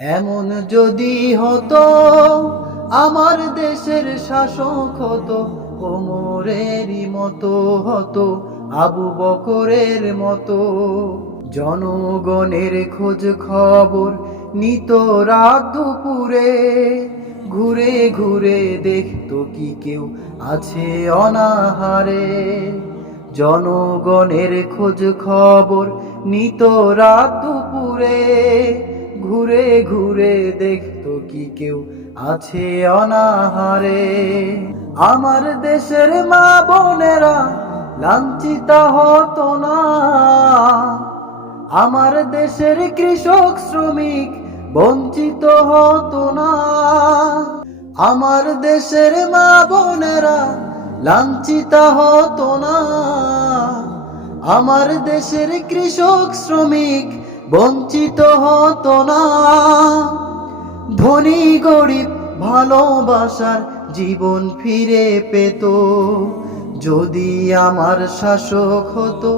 এমন যদি হতো আমার দেশের শাসক হতো, ওমরেরই মতো হতো, আবু বকরের মতো। জনগণের খোঁজ খবর নিত রাত দুপুরে, ঘুরে ঘুরে দেখতো কি কেউ আছে অনাহারে। জনগণের খোঁজ খবর নিত রাত দুপুরে, ঘুরে ঘুরে দেখতো কি কেউ আছে অনাহারে। আমার দেশের মা বোনেরা লাঞ্ছিত হতো না, আমার দেশের কৃষক শ্রমিক বঞ্চিত হতো না। আমার দেশের মা বোনেরা লাঞ্ছিত হতো না, আমার দেশের কৃষক শ্রমিক বঞ্চিত হতো না। ধনী গরিব ভালোবাসার জীবন ফিরে পেত, যদি আমার শাসক হতো